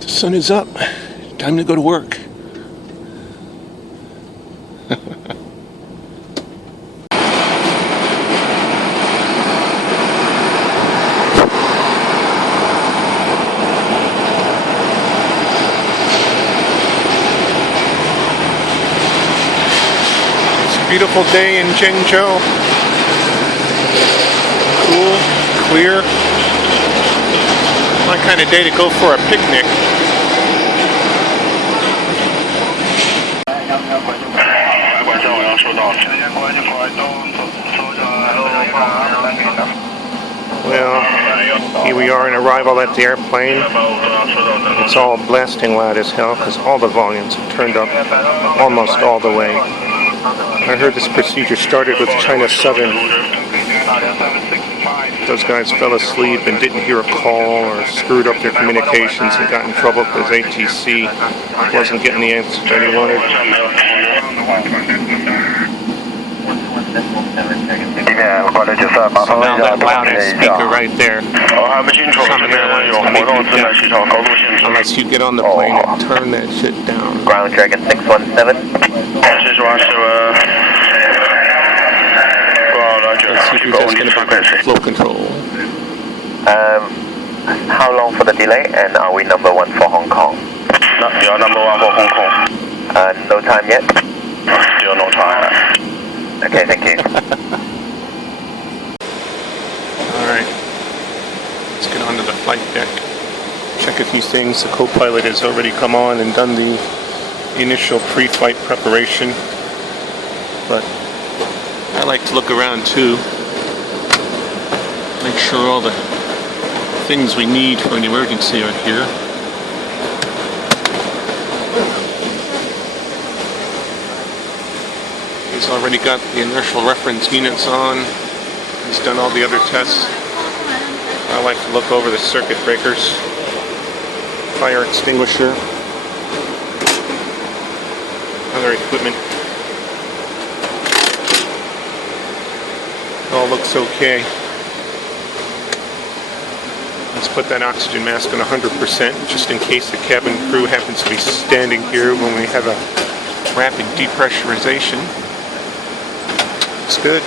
The sun is up. Time to go to work. Beautiful day in Zhengzhou. Cool, clear. My kind of day to go for a picnic. Well, here we are in arrival at the airplane. It's all blasting loud as hell because all the volumes are turned up almost all the way. I heard this procedure started with China Southern. Those guys fell asleep and didn't hear a call or screwed up their communications and got in trouble because ATC wasn't getting the answer that he wanted. So now that loudest speaker right there, some airlines will make you deaf unless you get on the plane and turn that shit down. Ground Dragon 617. Let's see who's asking about flow control. How long for the delay, and are we number one for Hong Kong? No, you're number one for Hong Kong. No time yet? Still no time. Okay, thank you. Alright, let's get onto the flight deck. Check a few things. The co-pilot has already come on and done the initial pre-flight preparation. But I like to look around too. Make sure all the things we need for an emergency are here. He's already got the inertial reference units on. He's done all the other tests. I like to look over the circuit breakers, fire extinguisher, other equipment. It all looks okay. Let's put that oxygen mask on 100% just in case the cabin crew happens to be standing here when we have a rapid depressurization. Looks good.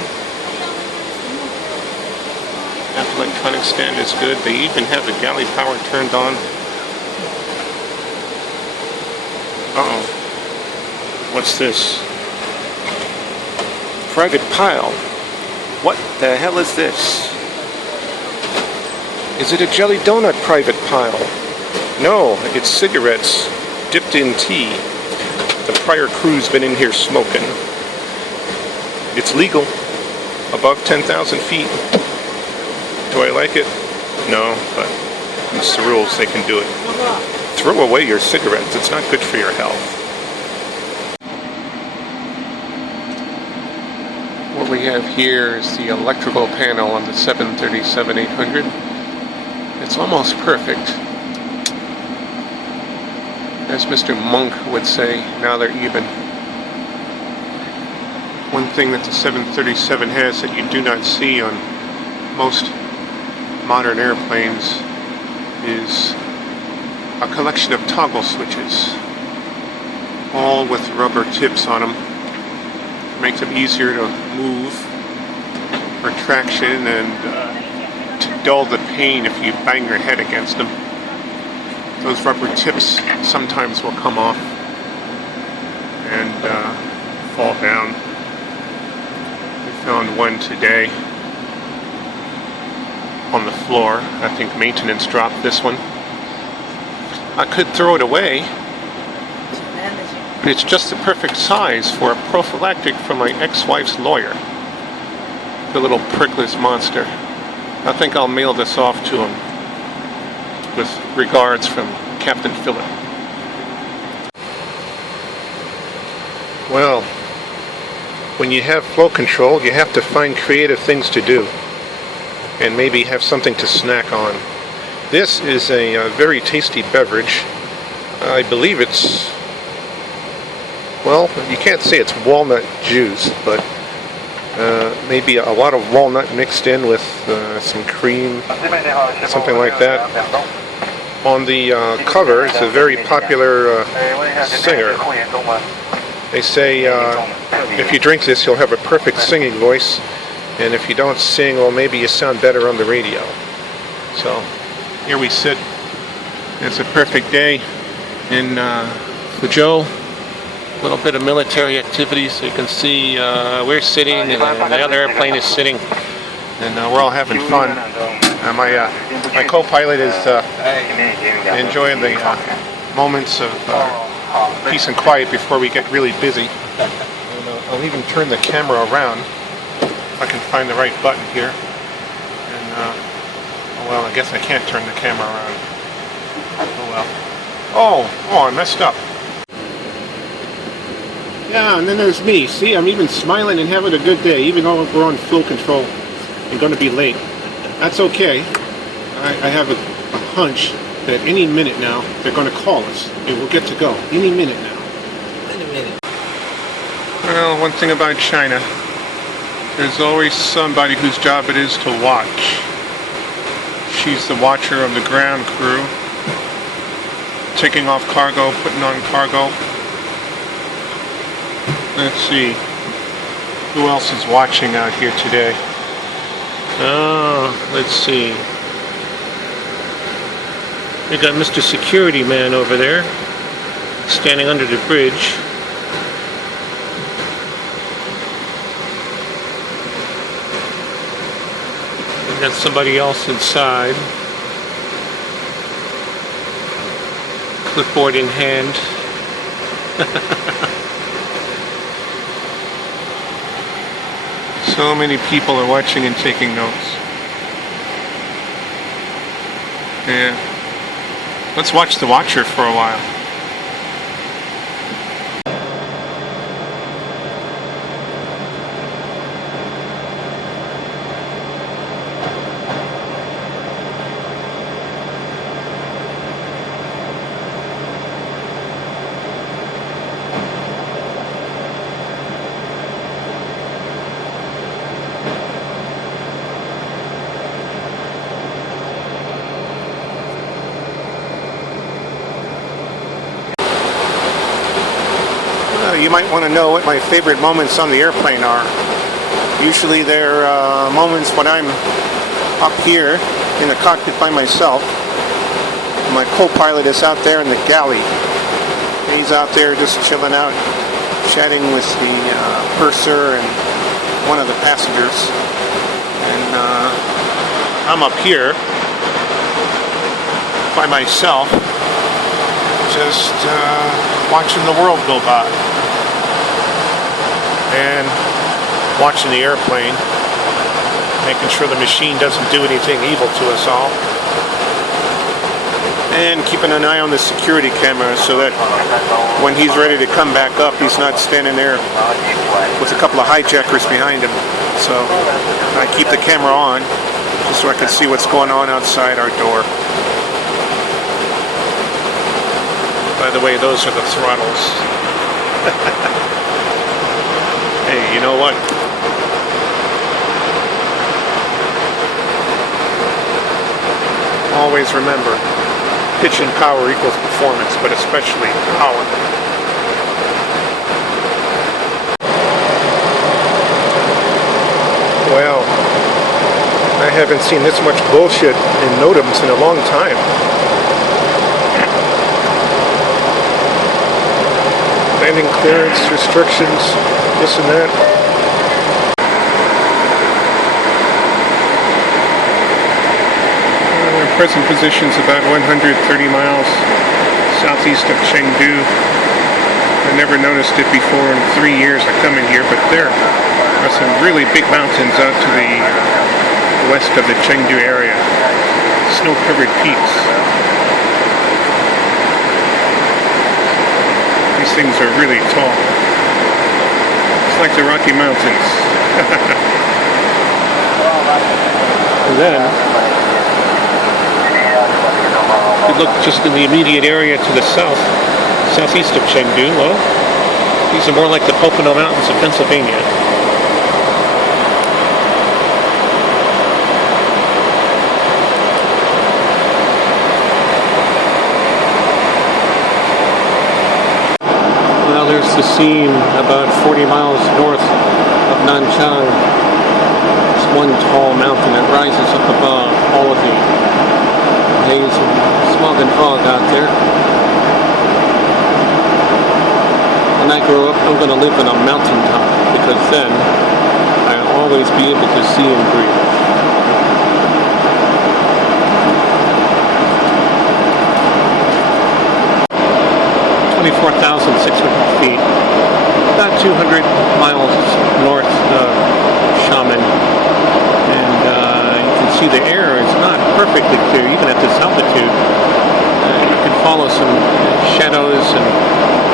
That electronic stand is good. They even have the galley power turned on. Uh-oh. What's this? Private pile. What the hell is this? Is it a jelly donut private pile? No, it's cigarettes dipped in tea. The prior crew's been in here smoking. It's legal. Above 10,000 feet. Do I like it? No, but it's the rules. They can do it. Throw away your cigarettes. It's not good for your health. What we have here is the electrical panel on the 737-800. It's almost perfect. As Mr. Monk would say, now they're even. One thing that the 737 has that you do not see on most modern airplanes is a collection of toggle switches, all with rubber tips on them. Makes them easier to move for traction and to dull the pain if you bang your head against them. Those rubber tips sometimes will come off and fall down. We found one today on the floor. I think maintenance dropped this one. I could throw it away, but it's just the perfect size for a prophylactic from my ex-wife's lawyer. The little prickless monster. I think I'll mail this off to him. With regards from Captain Phillip. Well, when you have flow control, you have to find creative things to do. And maybe have something to snack on. This is a very tasty beverage. I believe it's, well, you can't say it's walnut juice, but maybe a lot of walnut mixed in with some cream, something like that. On the cover, it's a very popular singer. They say if you drink this, you'll have a perfect singing voice, and if you don't sing, well, maybe you sound better on the radio. So here we sit. It's a perfect day in Fuzhou. A little bit of military activity, so you can see we're sitting and the other airplane is sitting, and we're all having fun. My co-pilot is enjoying the moments of peace and quiet before we get really busy. And, I'll even turn the camera around if I can find the right button here. And well, I guess I can't turn the camera around. Oh well. Oh, I messed up. Yeah, and then there's me. See, I'm even smiling and having a good day, even though we're on full control and going to be late. That's okay. I have a hunch that any minute now they're going to call us and we'll get to go. Any minute now. Any minute. Well, one thing about China, there's always somebody whose job it is to watch. She's the watcher of the ground crew, taking off cargo, putting on cargo. Let's see, who else is watching out here today? Let's see. We got Mr. Security Man over there, standing under the bridge. We got somebody else inside, clipboard in hand. So many people are watching and taking notes. Yeah. Let's watch the watcher for a while. You might want to know what my favorite moments on the airplane are. Usually they're moments when I'm up here in the cockpit by myself. My co-pilot is out there in the galley. He's out there just chilling out, chatting with the purser and one of the passengers. And I'm up here by myself, just watching the world go by. And watching the airplane, making sure the machine doesn't do anything evil to us all, and keeping an eye on the security camera so that when he's ready to come back up, he's not standing there with a couple of hijackers behind him. So I keep the camera on just so I can see what's going on outside our door. By the way, those are the throttles. Hey, you know what? Always remember, pitch and power equals performance, but especially power. Well, I haven't seen this much bullshit in notams in a long time. Landing clearance restrictions, this and that. Present position is about 130 miles southeast of Chengdu. I never noticed it before in 3 years of coming here, but there are some really big mountains out to the west of the Chengdu area. Snow-covered peaks. These things are really tall. It's like the Rocky Mountains. And then, if you look just in the immediate area to the south, southeast of Chengdu, well, these are more like the Pocono Mountains of Pennsylvania. is the scene about 40 miles north of Nanchang. It's one tall mountain that rises up above all of the haze and smog and fog out there. When I grow up, I'm going to live on a mountaintop, because then I'll always be able to see and breathe. (24,600 feet), about 200 miles north of Xiamen, and you can see the air is not perfectly clear even at this altitude. You can follow some shadows and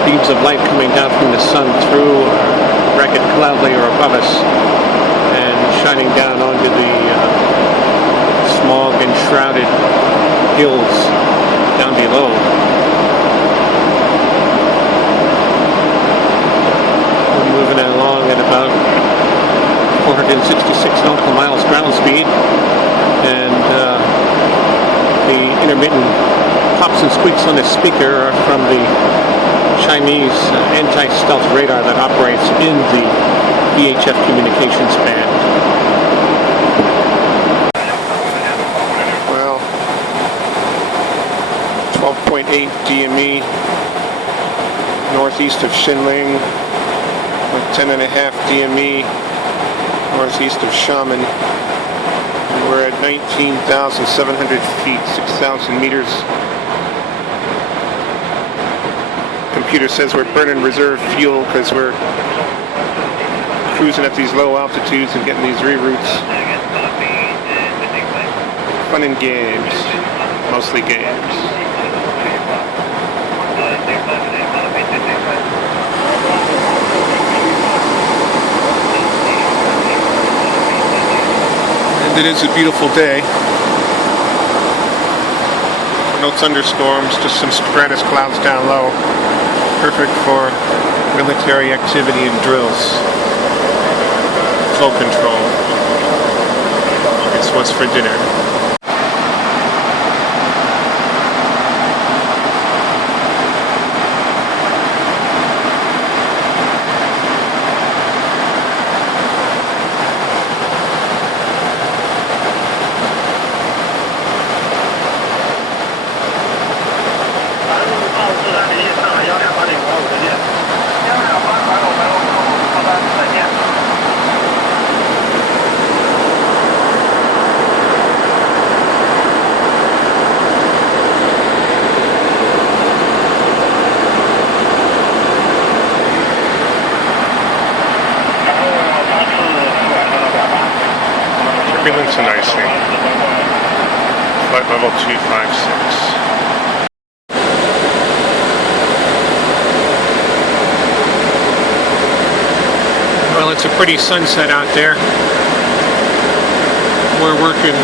beams of light coming down from the sun through a ragged cloud layer above us and shining down onto the smog enshrouded hills down below. Moving along at about 466 nautical miles ground speed, and the intermittent pops and squeaks on the speaker are from the Chinese anti-stealth radar that operates in the VHF communications band. Well, 12.8 DME northeast of Xinling, with 10.5 DME northeast of Xiamen. And we're at 19,700 feet, 6,000 meters. Computer says we're burning reserve fuel because we're cruising at these low altitudes and getting these reroutes. Fun and games, mostly games. It is a beautiful day. No thunderstorms, just some stratus clouds down low. Perfect for military activity and drills. Flow control. It's what's for dinner. Turbulence and icing. Flight level 256. Well, it's a pretty sunset out there. We're working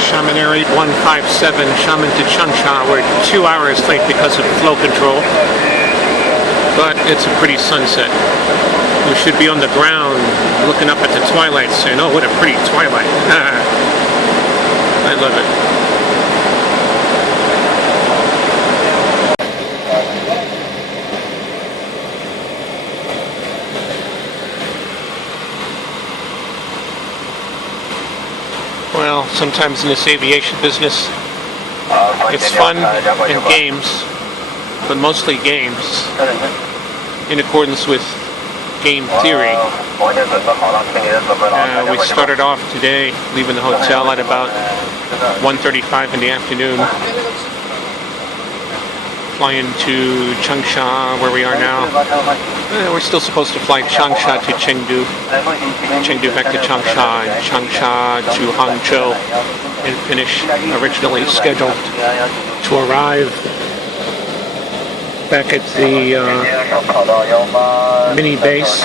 Xiamen Air 8157, Xiamen to Changsha. We're 2 hours late because of flow control, but it's a pretty sunset. We should be on the ground looking up at the twilight saying, oh, what a pretty twilight. I love it. Well, sometimes in this aviation business, it's fun and games, but mostly games, in accordance with game theory. We started off today leaving the hotel at about 1:35 in the afternoon, flying to Changsha, where we are now. We're still supposed to fly Changsha to Chengdu, Chengdu back to Changsha, and Changsha to Hangzhou, and finish originally scheduled to arrive back at the mini base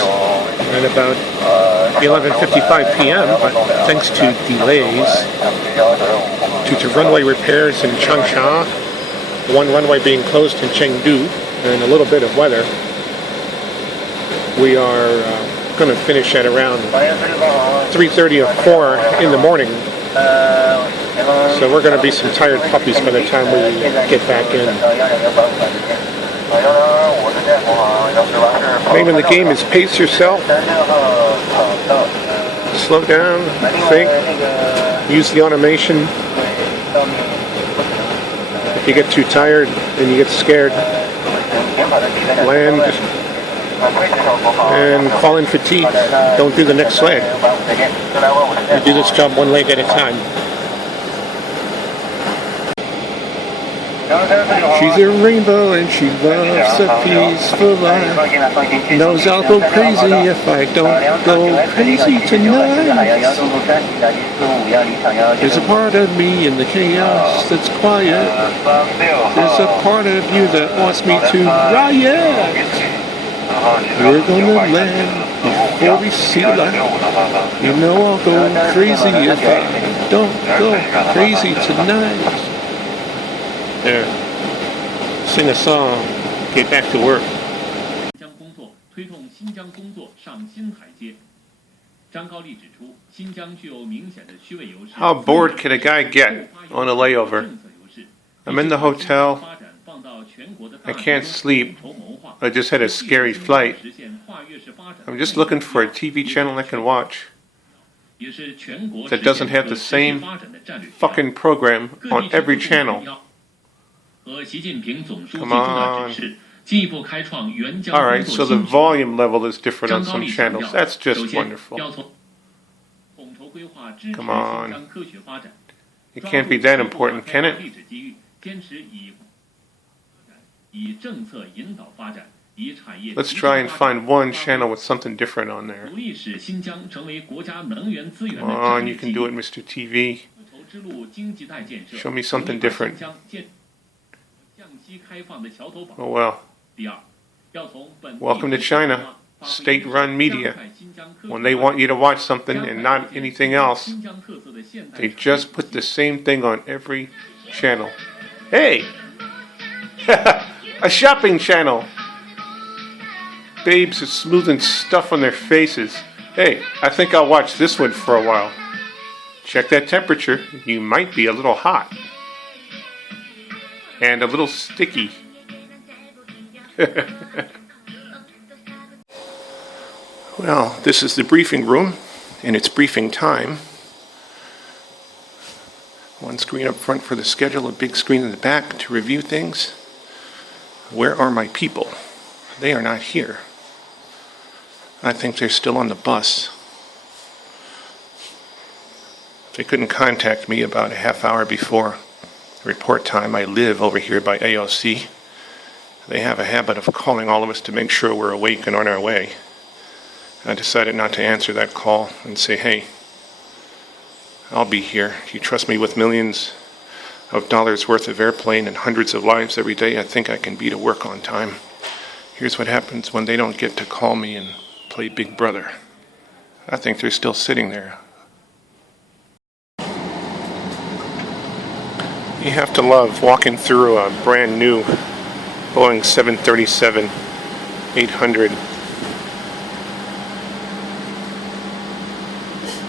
at about 11:55 p.m., but thanks to delays due to runway repairs in Changsha, one runway being closed in Chengdu, and a little bit of weather, we are going to finish at around 3:30 or 4 in the morning. So we're going to be some tired puppies by the time we get back in. Name of the game is pace yourself. Slow down, think, use the automation. If you get too tired and you get scared, land and call in fatigue. Don't do the next leg. You do this job one leg at a time. She's a rainbow and she loves a peaceful life. Knows I'll go crazy if I don't go crazy tonight. There's a part of me in the chaos that's quiet. There's a part of you that wants me to riot. We're gonna land before we see light. You know I'll go crazy if I don't go crazy tonight. There. Sing a song. Get back to work. How bored can a guy get on a layover? I'm in the hotel. I can't sleep. I just had a scary flight. I'm just looking for a TV channel I can watch that doesn't have the same fucking program on every channel. Come on. Alright, so the volume level is different on some channels. That's just wonderful. Come on. It can't be that important, can it? Let's try and find one channel with something different on there. Come on, you can do it, Mr. TV. Show me something different. Oh well. Welcome to China. State-run media. When they want you to watch something and not anything else, they just put the same thing on every channel. Hey! A shopping channel! Babes are smoothing stuff on their faces. Hey, I think I'll watch this one for a while. Check that temperature. You might be a little hot. And a little sticky. Well, this is the briefing room, and it's briefing time. One screen up front for the schedule, a big screen in the back to review things. Where are my people? They are not here. I think they're still on the bus. They couldn't contact me about a half hour before report time. I live over here by AOC. They have a habit of calling all of us to make sure we're awake and on our way. I decided not to answer that call and say, hey, I'll be here. You trust me with millions of dollars worth of airplane and hundreds of lives every day. I think I can be to work on time. Here's what happens when they don't get to call me and play Big Brother. I think they're still sitting there. You have to love walking through a brand new Boeing 737-800.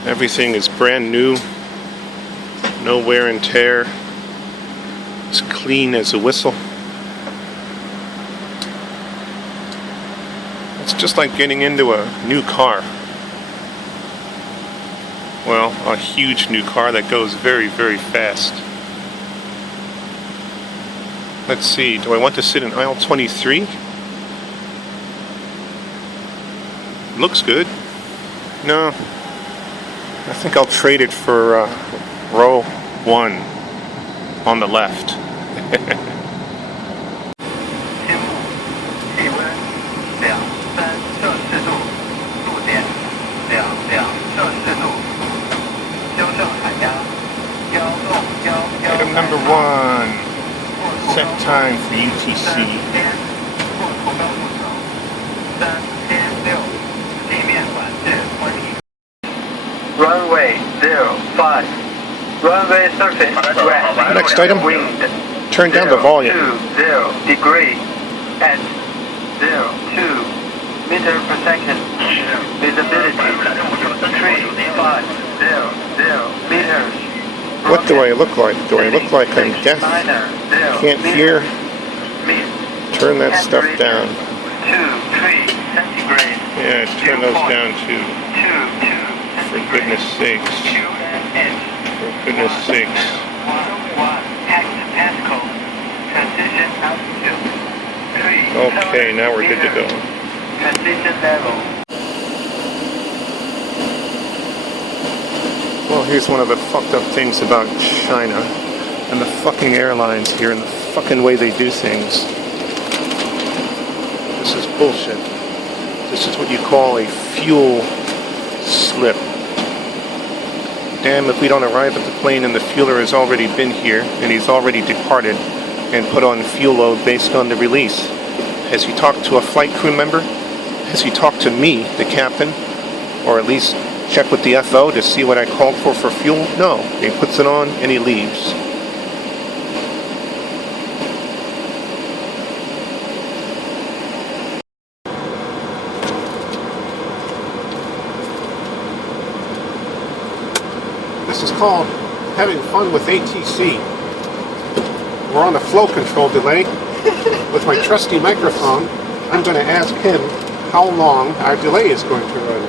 Everything is brand new, no wear and tear, as clean as a whistle. It's just like getting into a new car. Well, a huge new car that goes very, very fast. Let's see, do I want to sit in aisle 23? Looks good. No, I think I'll trade it for row 1 on the left. Item number 1. Set time for UTC. Runway 05. Runway surface west. Next item. Wind. Turn down the volume. 20 degree at 02 meter per second. Visibility 3500 meters. What do I look like? Do I look like I'm deaf? Can't hear? Turn that stuff down. 2, 3 centigrade. Yeah, turn those down too. 2 For goodness sakes. For goodness sakes. 1 hectopascal. Transition altitude. 3. Okay, now we're good to go. Transition level. Well, here's one of the fucked up things about China and the fucking airlines here and the fucking way they do things. This is bullshit. This is what you call a fuel slip. Damn if we don't arrive at the plane and the fueler has already been here and he's already departed and put on fuel load based on the release. Has he talked to a flight crew member? Has he talked to me, the captain? Or at least check with the FO to see what I called for fuel? No. He puts it on and he leaves. This is called having fun with ATC. We're on a flow control delay. With my trusty microphone, I'm going to ask him how long our delay is going to run.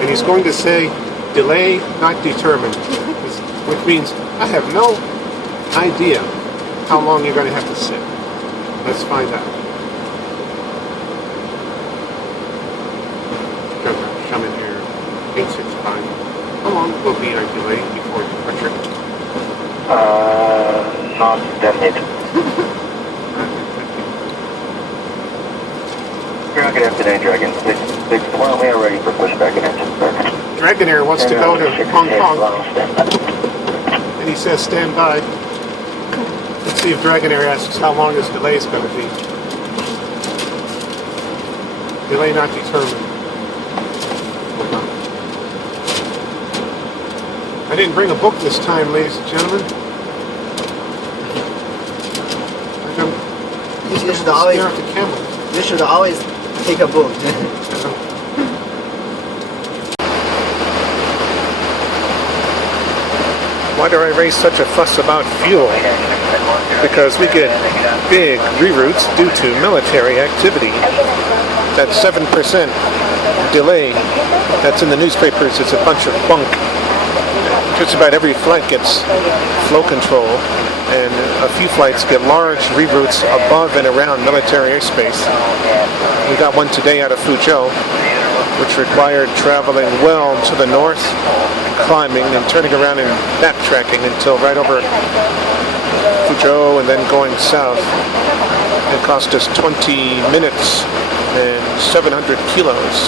And he's going to say, delay not determined. Which means I have no idea how long you're going to have to sit. Let's find out. Come in here, 865. How long will be our delay before departure? Not 10 minutes. Good afternoon, Dragon 661. We are ready for pushback and engine start. Dragonair wants to go to Hong Kong. And he says stand by. Let's see if Dragonair asks how long his delay is going to be. Delay not determined. I didn't bring a book this time, ladies and gentlemen. You should always stare at the camera. You should always take a book. Why do I raise such a fuss about fuel? Because we get big reroutes due to military activity. That 7% delay that's in the newspapers is a bunch of bunk. Just about every flight gets flow control, and a few flights get large reroutes above and around military airspace. We got one today out of Fuzhou, which required traveling well to the north, climbing and turning around and backtracking until right over Fuzhou and then going south. It cost us 20 minutes and 700 kilos.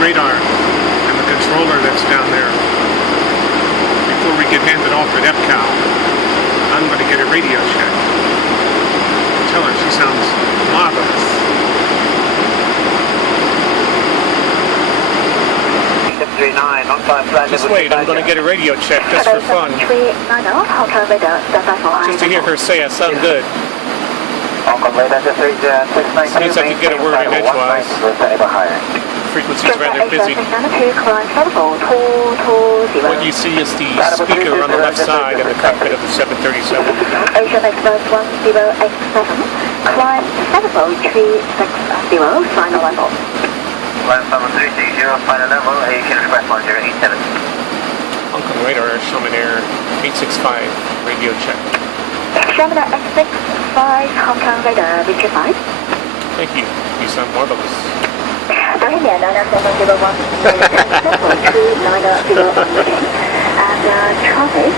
Radar and the controller that's down there. Before we get handed off at EPCAL, I'm going to get a radio check. Tell her she sounds marvelous. Just wait, I'm going to get a radio check just for fun. Just to hear her say I sound good. As soon as I can get a word in edgewise. Frequency's rather busy. What you see is the speaker on the left side in the cockpit of the 737. Ocean Express 1087, climb 70360, final level. Climb 70360, final level, Ocean Express 1087. Hong Kong radar, Sherman Air 865, radio check. Sherman Air 865, Hong Kong radar, verified. Thank you, you sound marvelous. And traffic,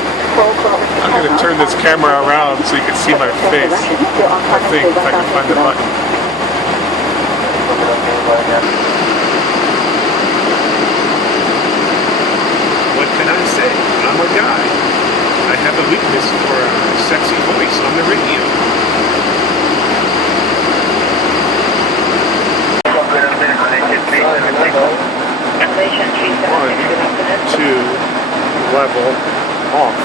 I'm going to turn this camera around so you can see my face. I think if I can find the button. What can I say? I'm a guy. I have a weakness for a sexy voice on the radio. 1, 2, level, off.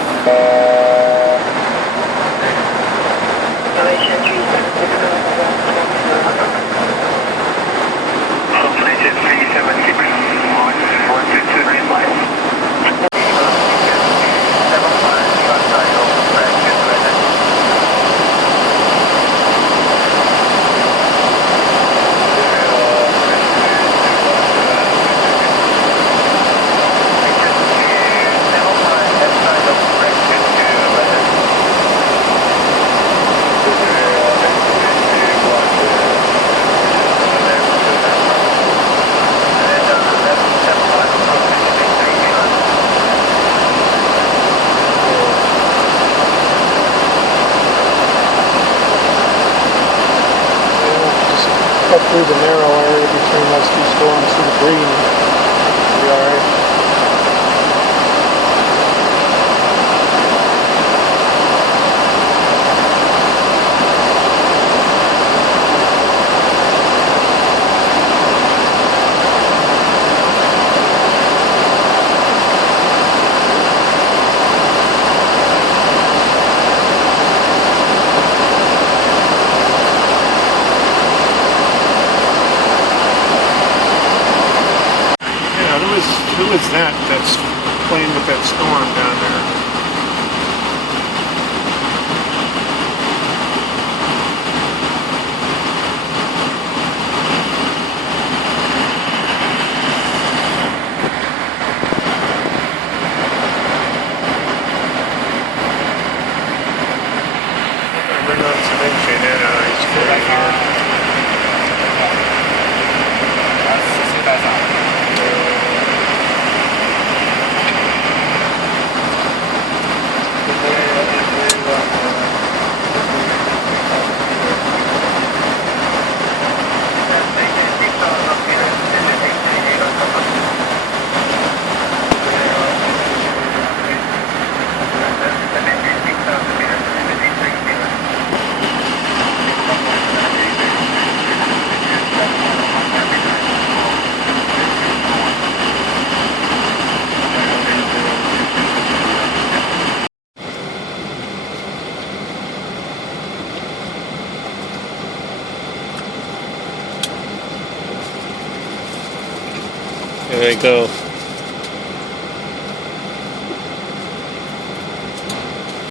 cut through the narrow area between those two storms to the green. Be alright. Who is that that's playing with that storm down there? Bring on some engine ice right here. There we go.